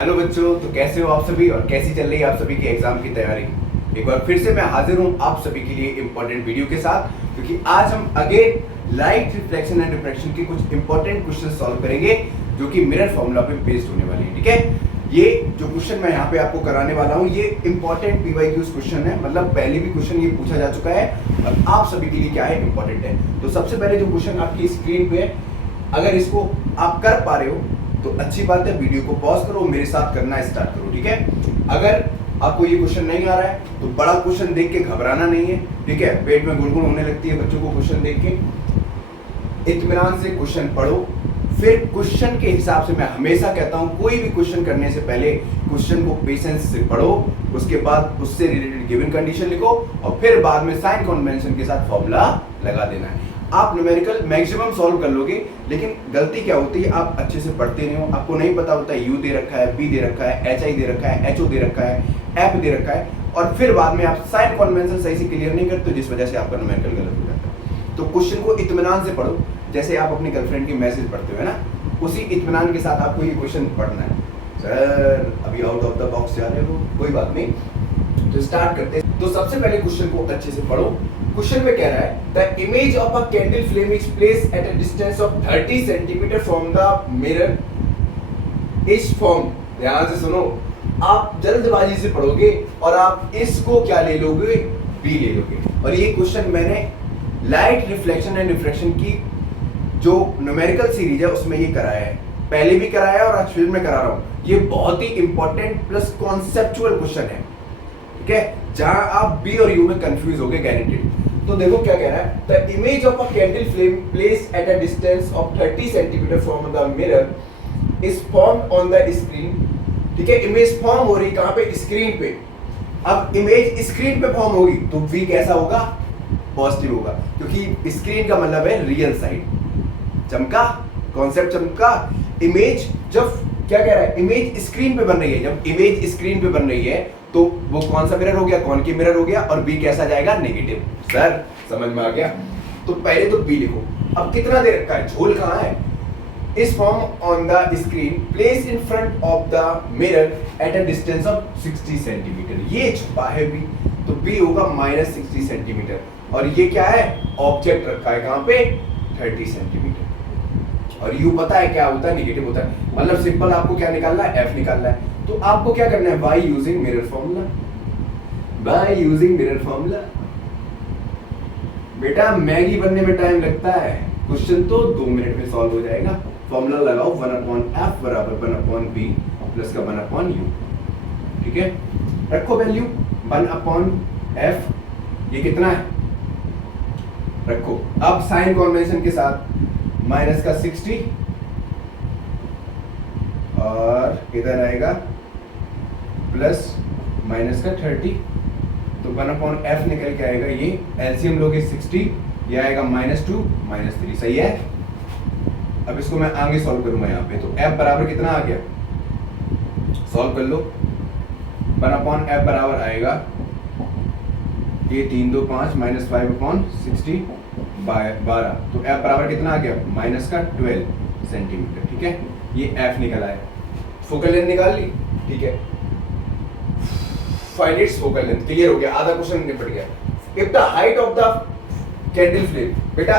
Hello बच्चों, तो कैसे हो आप सभी और कैसी चल रही है आप सभी की एग्जाम की तैयारी। एक बार फिर से मैं हाजिर हूँ आप सभी के लिए इंपॉर्टेंट वीडियो के साथ, क्योंकि आज हम again light reflection and refraction के कुछ इंपॉर्टेंट क्वेश्चन सॉल्व करेंगे जो कि मिरर फॉर्मूला पे बेस्ड होने वाले हैं। ठीक है, ये जो क्वेश्चन मैं यहाँ पे आपको कराने वाला हूँ ये इंपॉर्टेंट पीवाईक्यूज क्वेश्चन है, मतलब पहले भी क्वेश्चन ये पूछा जा चुका है और आप सभी के लिए क्या है इंपॉर्टेंट है। तो सबसे पहले जो क्वेश्चन आपकी स्क्रीन पे है, अगर इसको आप कर पा रहे हो तो अच्छी बात है, वीडियो को पॉज करो, मेरे साथ करना स्टार्ट करो। ठीक है, अगर आपको ये क्वेश्चन नहीं आ रहा है तो बड़ा क्वेश्चन देख के घबराना नहीं है। ठीक है, पेट में गुड़गुड़ होने लगती है बच्चों को क्वेश्चन देख के। इत्मीनान से क्वेश्चन पढ़ो, फिर क्वेश्चन के हिसाब से मैं हमेशा कहता हूं कोई भी क्वेश्चन करने से पहले क्वेश्चन को पेशेंस से पढ़ो, उसके बाद उससे रिलेटेड गिवन कंडीशन लिखो और फिर बाद में साइन कन्वेंशन के साथ फॉर्मूला लगा देना है। आप न्यूमेरिकल मैक्सिमम सॉल्व कर लोगे, लेकिन गलती क्या होती है, आप अच्छे से पढ़ते नहीं हो, आपको नहीं पता होता है यू दे रखा है, बी दे रखा है, एच आई दे रखा है, एच ओ दे रखा है, एफ दे रखा है और फिर बाद में आप साइन कन्वेंशन सही से क्लियर नहीं करते, जिस वजह से आपका न्यूमेरिकल गलत हो जाता है। तो क्वेश्चन को इत्मीनान से पढ़ो, जैसे आप अपनी गर्लफ्रेंड की मैसेज पढ़ते हो ना, उसी इत्मीनान के साथ आपको ये क्वेश्चन पढ़ना है। सर अभी आउट ऑफ द बॉक्स जा रहे हो, कोई बात नहीं, तो स्टार्ट करते हैं। तो सबसे पहले क्वेश्चन को अच्छे से पढ़ो। क्वेश्चन में कह रहा है the image of a candle flame is placed at a distance of 30 centimetre from the mirror is form. ध्यान से सुनो, आप जल्दबाजी से पढ़ोगे और आप इसको क्या ले लोगे, बी ले लोगे। और ये क्वेश्चन मैंने लाइट रिफ्लेक्शन एंड रिफ्रैक्शन की जो न्यूमेरिकल सीरीज है उसमें ये कराया है, पहले भी कराया है और आज फिर मैं करा रहा हूं। ये बहुत ही इंपॉर्टेंट प्लस कॉन्सेप्चुअल क्वेश्चन है। ठीक है, जहां आप बी और यू में कंफ्यूज होगे गारंटेड। तो देखो क्या कह रहा है, the image of a candle flame placed at a distance of 30 centimetre from the mirror is formed on the screen. ठीक है, इमेज फॉर्म हो रही कहां पे, स्क्रीन पे। अब इमेज स्क्रीन पे फॉर्म होगी तो वी कैसा होगा, पॉजिटिव होगा, क्योंकि स्क्रीन का मतलब है रियल साइड। चमका, कॉन्सेप्ट चमका। इमेज जब क्या कह रहा है, इमेज स्क्रीन पे बन रही है, जब इमेज स्क्रीन पे बन रही है तो वो कौन सा मिरर हो गया, कॉनकेव मिरर हो गया और बी कैसा जाएगा, नेगेटिव। सर समझ में आ गया, तो पहले तो बी लिखो। अब कितना दे रखा है, झोल कहां है, इस form on the screen place in front of the mirror at a distance of 60 centimetre. ये छुपा है बी, तो बी होगा -60 सेंटीमीटर। और ये क्या है, ऑब्जेक्ट रखा है कहां पे, 30 सेंटीमीटर। और यू पता है क्या होता है, नेगेटिव होता है, मतलब सिंपल आपको क्या निकालना है, एफ निकालना है। तो आपको क्या करना है, by using mirror formula, by using mirror formula. बेटा मैगी बनने में टाइम लगता है, क्वेश्चन तो 2 मिनट में सॉल्व हो जाएगा। फॉर्मूला लगाओ, 1/f बराबर 1/b प्लस का 1/u। ठीक है, रखो वैल्यू 1/f, ये कितना है रखो। अब साइन कन्वेंशन के साथ माइनस का 60 और इधर आएगा प्लस माइनस का 30, तो 1/f निकल के आएगा, ये एलसीएम लोगे 60, ये आएगा -2 -3। सही है। अब इसको मैं आगे सॉल्व करूंगा यहाँ पे, तो f बराबर कितना आ गया, सॉल्व कर लो। 1/f बराबर आएगा ये 3 2 5 -5/60 12, तो f बराबर कितना आ गया, -12 सेंटीमीटर। ठीक है, ये f निकल आया। फोकल लेंथ निकाल ली, ठीक है, find its focal length, clear हो गया, आधा क्वेश्चन निपट गया। If the height of the candle flame, बेटा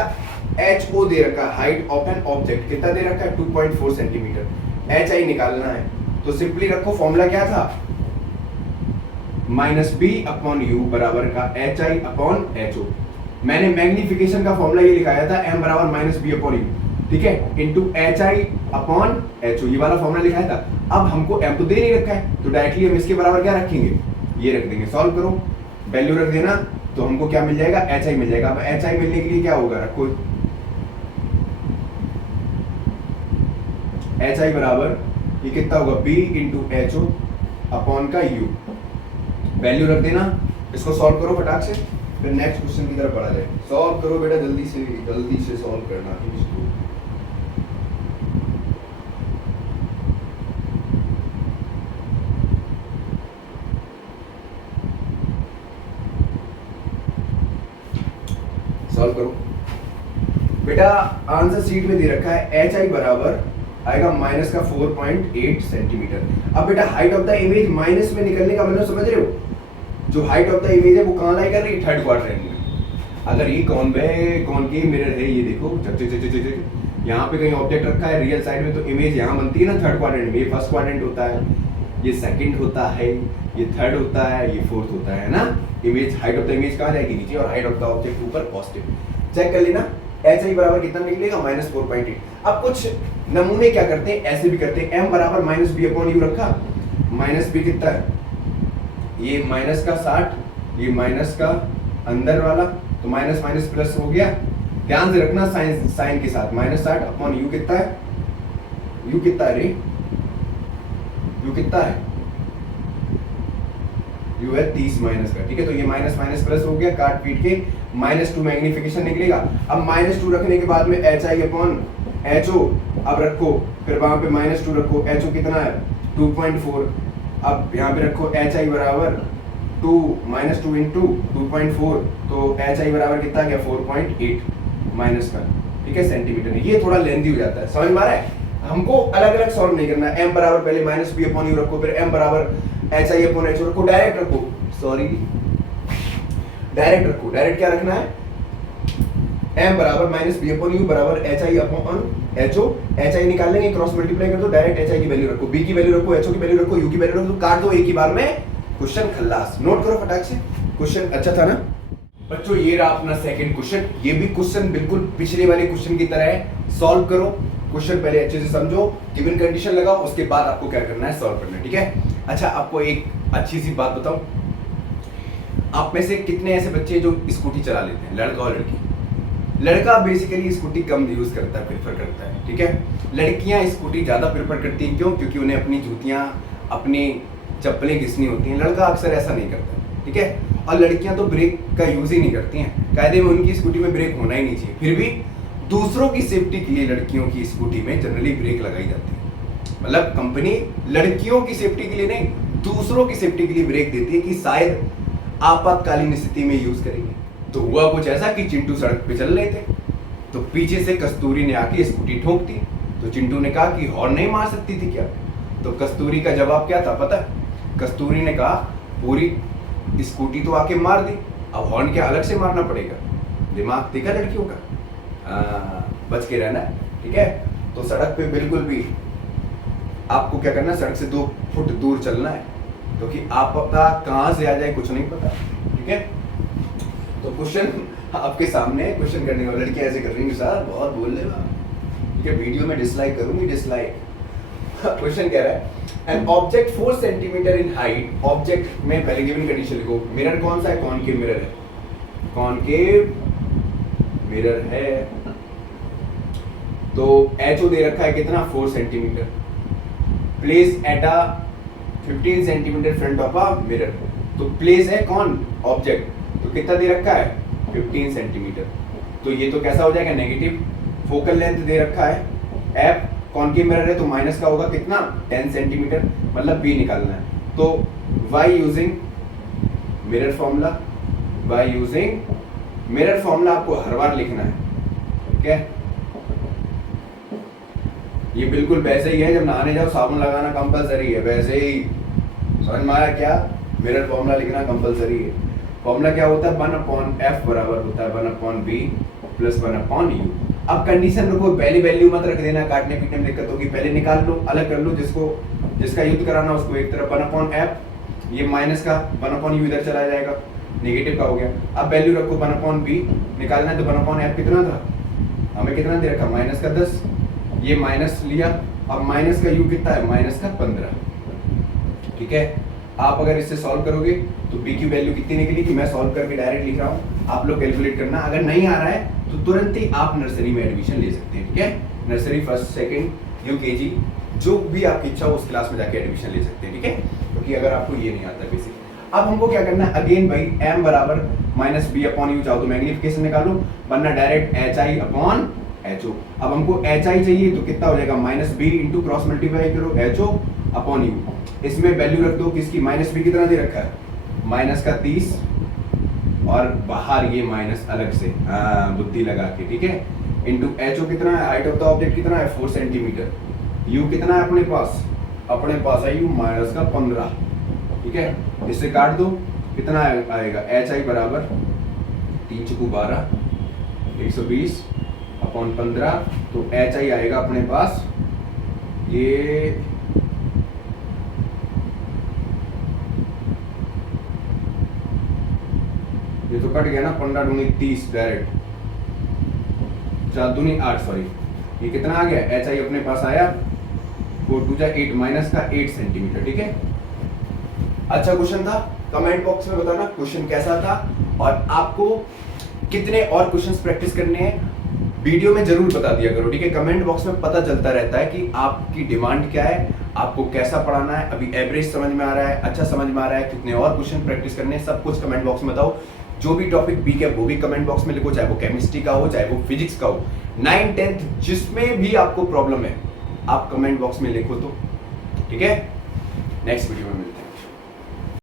एच ओ दे रखा है, हाइट ऑफ एन ऑब्जेक्ट कितना दे रखा है, 2.4 सेंटीमीटर। एच आई निकालना है तो सिंपली रखो, फॉर्मूला क्या था, -b/u बराबर का hi/ho। मैंने मैग्निफिकेशन का फॉर्मूला ये लिखाया था, m बराबर -b/u, ठीक है, इंटू hi/ho, ये वाला फॉर्मूला लिखाया था। अब हमको m तो दे नहीं रखा है, तो डायरेक्टली हम इसके बराबर क्या रखेंगे, ये रख देंगे। सॉल्व करो, वैल्यू रख देना, तो हमको क्या मिल जाएगा, hi मिल जाएगा। अब hi मिलने के लिए क्या होगा, रखो hi बराबर ये कितना होगा, b इंटू ho अपॉन का u, वैल्यू रख देना। इसको सॉल्व करो फटाक से, फिर नेक्स्ट क्वेश्चन की तरफ बढ़ा जाए। सॉल्व करो बेटा, जल्दी से सॉल्व करना इसको। सॉल्व करो बेटा, आंसर शीट में दे रखा है एच आई बराबर आएगा माइनस का 4.8 सेंटीमीटर। अब बेटा height of the image minus में निकलने का मतलब समझ रहे हो, जो हाइट ऑफ द इमेज है वो कहाँ लाई कर रही है, थर्ड क्वाड्रेंट में। अगर ये कॉनकेव मिरर है, ये देखो यहाँ पे कहीं ऑब्जेक्ट रखा है रियल साइड में, तो इमेज यहाँ बनती है ना थर्ड क्वाड्रेंट में। ये फर्स्ट क्वाड्रेंट होता है, ये सेकंड होता है, ये थर्ड होता है, ये फोर्थ होता है ना। Image height of the image कहाँ जाएगी, नीचे, और हाइट ऑफ द ऑब्जेक्ट ऊपर पॉजिटिव। चेक कर लेना, एच आई बराबर कितना निकलेगा, -4.8। अब कुछ नमूने क्या करते हैं, ऐसे भी करते हैं, m बराबर -b अपॉन यू रखा, -b कितना है, ये माइनस का 60, ये माइनस का अंदर वाला, तो माइनस माइनस प्लस हो गया। ध्यान से रखना साइन के साथ, -60 अपॉन यू कितना है, यू कितना है रे, यू कितना है, यू है 30 माइनस का, ठीक है। तो ये माइनस माइनस प्लस हो गया, काट पीट के -2 मैग्निफिकेशन निकलेगा। अब -2 रखने के बाद में H I upon H O, अब रखो, फिर वहां पे -2 रखो, एच ओ कितना है 2.4, अब यहाँ पे रखो एच आई बराबर 2 -2 इंटू 2.4, तो एच आई बराबर कितना गया 4.8 माइनस का, ठीक है, सेंटीमीटर। ये थोड़ा लेंथी हो जाता है, समझ में आ रहा है। हमको अलग अलग सॉल्व नहीं करना है। m बराबर पहले -b अपॉन यू रखो, फिर m बराबर H I upon H O रखो, डायरेक्ट रखो, सॉरी डायरेक्ट रखो। डायरेक्ट क्या रखना है, m बराबर -b अपॉन यू बराबर H I upon H O, H I निकाल लेंगे, क्रॉस मल्टीप्लाई कर दो, डायरेक्ट एच आई की वैल्यू रखो, b की वैल्यू रखो, एच ओ की वैल्यू रखो, u की वैल्यू रखो, काट दो एक ही बार में, क्वेश्चन खल्लास। नोट करो फटाक से, क्वेश्चन अच्छा था ना बच्चों। ये रहा अपना सेकंड क्वेश्चन। ये भी क्वेश्चन बिल्कुल पिछले वाले क्वेश्चन की तरह है। सॉल्व करो क्वेश्चन, पहले अच्छे से समझो, गिवन कंडीशन लगाओ, उसके बाद आपको क्या करना है, सॉल्व करना है, ठीक है। अच्छा, आपको एक अच्छी सी बात बताऊं, आप में से कितने ऐसे बच्चे जो स्कूटी चला लेते हैं, लड़का और लड़की। लड़का बेसिकली स्कूटी कम यूज करता है, प्रेफर करता है, ठीक है। लड़कियां स्कूटी ज्यादा प्रेफर करती हैं, क्यों, क्योंकि उन्हें अपनी जूतियां, अपनी चप्पलें घिसनी होती हैं। लड़का अक्सर ऐसा नहीं करता, ठीक है। और लड़कियां तो ब्रेक का यूज ही नहीं करती हैं, कायदे में उनकी स्कूटी में ब्रेक होना ही नहीं चाहिए। फिर भी दूसरों की सेफ्टी के लिए लड़कियों की स्कूटी में जनरली ब्रेक लगाई जाती है। मतलब कंपनी लड़कियों की सेफ्टी के लिए नहीं, दूसरों की सेफ्टी के लिए ब्रेक देती है कि शायद आपातकालीन स्थिति में यूज करेंगे। तो हुआ कुछ ऐसा कि चिंटू सड़क पे चल रहे थे, तो पीछे से कस्तूरी ने आके स्कूटी ठोक दी। तो चिंटू ने कहा कि हॉर्न नहीं मार सकती थी क्या, तो कस्तूरी का जवाब क्या था पता है, कस्तूरी ने कहा पूरी स्कूटी तो आके मार दी, अब हॉर्न क्या अलग से मारना पड़ेगा। दिमाग देखा लड़कियों का, बच के रहना, ठीक है। तो सड़क पे बिल्कुल भी आपको क्या करना है, सड़क से 2 फुट दूर चलना है, क्योंकि आपका कहाँ से आ जाए कुछ नहीं पता, ठीक है। तो क्वेश्चन आपके सामने, क्वेश्चन करने वाली लड़कियां ऐसे कर रही हैं, सर बहुत बोल रहे हो, ठीक है, वीडियो में डिसलाइक करूंगी, डिसलाइक। क्वेश्चन कह रहा है an object 4 centimetre in height, object में पहले गिवन कंडीशन लिखो, मिरर कौन सा है, कॉनकेव मिरर है, कॉनकेव मिरर है। तो एचओ दे रखा है कितना 4 centimetre, place at a 15 centimetre front of a mirror. तो प्लेस है कौन, ऑब्जेक्ट, तो कितना दे रखा है 15 सेंटीमीटर। तो ये तो कैसा हो जाएगा नेगेटिव। फोकल लेंथ दे रखा है एफ, कॉनकेव मिरर है तो माइनस का होगा कितना 10 सेंटीमीटर, मतलब बी निकालना है। तो by using mirror formula, by using mirror formula आपको हर बार लिखना है, ठीक है। ये बिल्कुल वैसे ही है जब नहाने जाओ साबुन लगाना कंपलसरी है, वैसे ही समझ में आया क्या, मिरर फॉर्मूला लिखना कंपलसरी है। फॉर्मूला क्या होता है 1/f बराबर होता है 1/b प्लस 1/u। अब कंडीशन रखो, पहली वैल्यू मत रख देना, काटने पीटने में दिक्कत होगी, पहले निकाल लो, अलग कर लो, जिसका युद्ध कराना उसको एक तरफ 1/f, ये माइनस का 1/u इधर चला जाएगा, नेगेटिव का हो गया। अब वैल्यू रखो 1/b निकालना है, तो 1/f कितना था, हमें कितना दे रखा माइनस का 10, ये माइनस लिया, अब माइनस का u कितना है माइनस का 15, ठीक है। आप अगर इससे सॉल्व करोगे तो b की वैल्यू कितनी निकली कि मैं सॉल्व करके डायरेक्ट लिख रहा हूँ, आप लोग कैलकुलेट करना। अगर नहीं आ रहा है तो तुरंत ही आप नर्सरी में एडमिशन ले सकते हैं, ठीक है। नर्सरी, फर्स्ट, सेकंड, यूकेजी, जो भी आपकी इच्छा हो उस क्लास में जाके एडमिशन ले सकते हैं, ठीक है। क्योंकि अगर आपको ये नहीं आता बेसिक। अब हमको क्या करना है, अगेन भाई m बराबर -b अपॉन u, चाहो तो मैग्निफिकेशन निकालो, वरना डायरेक्ट hi अपॉन ho। अब हमको hi चाहिए तो कितना हो जाएगा -b इंटू क्रॉस मल्टीप्लाई करो ho अपॉन u। इसमें वैल्यू रख दो किसकी, -b कितना दे रखा है माइनस का 30, और बाहर ये माइनस अलग से बुद्धि लगा के, ठीक है, इंटू एच ओ कितना है, हाइट ऑफ द ऑब्जेक्ट कितना है 4 सेंटीमीटर, u कितना है अपने पास? अपने पास है u माइनस का 15, ठीक है। इससे काट दो, कितना आएगा? एच आई बराबर 3 चुकू 12, 120 अपॉन 15, तो एच आई आएगा अपने पास ये तो कट गया ना, 15 दूनी 30 डायरेक्ट, 4 दूनी 8, सॉरी, ये कितना आ गया? एच आई अपने पास आया 4 2 8 माइनस का 8 सेंटीमीटर, ठीक है। अच्छा क्वेश्चन था, कमेंट बॉक्स में बताना क्वेश्चन कैसा था और आपको कितने और क्वेश्चंस प्रैक्टिस करने हैं वीडियो में जरूर बता दिया करो, ठीक है। कमेंट बॉक्स में पता चलता रहता है कि आपकी डिमांड क्या है, आपको कैसा पढ़ाना है, अभी एवरेज समझ में आ रहा है, अच्छा समझ में आ रहा है, कितने और क्वेश्चन प्रैक्टिस करने हैं, सब कुछ कमेंट बॉक्स में बताओ। जो भी टॉपिक वीक है वो भी कमेंट बॉक्स में लिखो, चाहे वो केमिस्ट्री का हो, चाहे वो फिजिक्स का हो, 9 10th जिसमें भी आपको प्रॉब्लम है आप कमेंट बॉक्स में लिखो, तो ठीक है। नेक्स्ट वीडियो में मिलते हैं।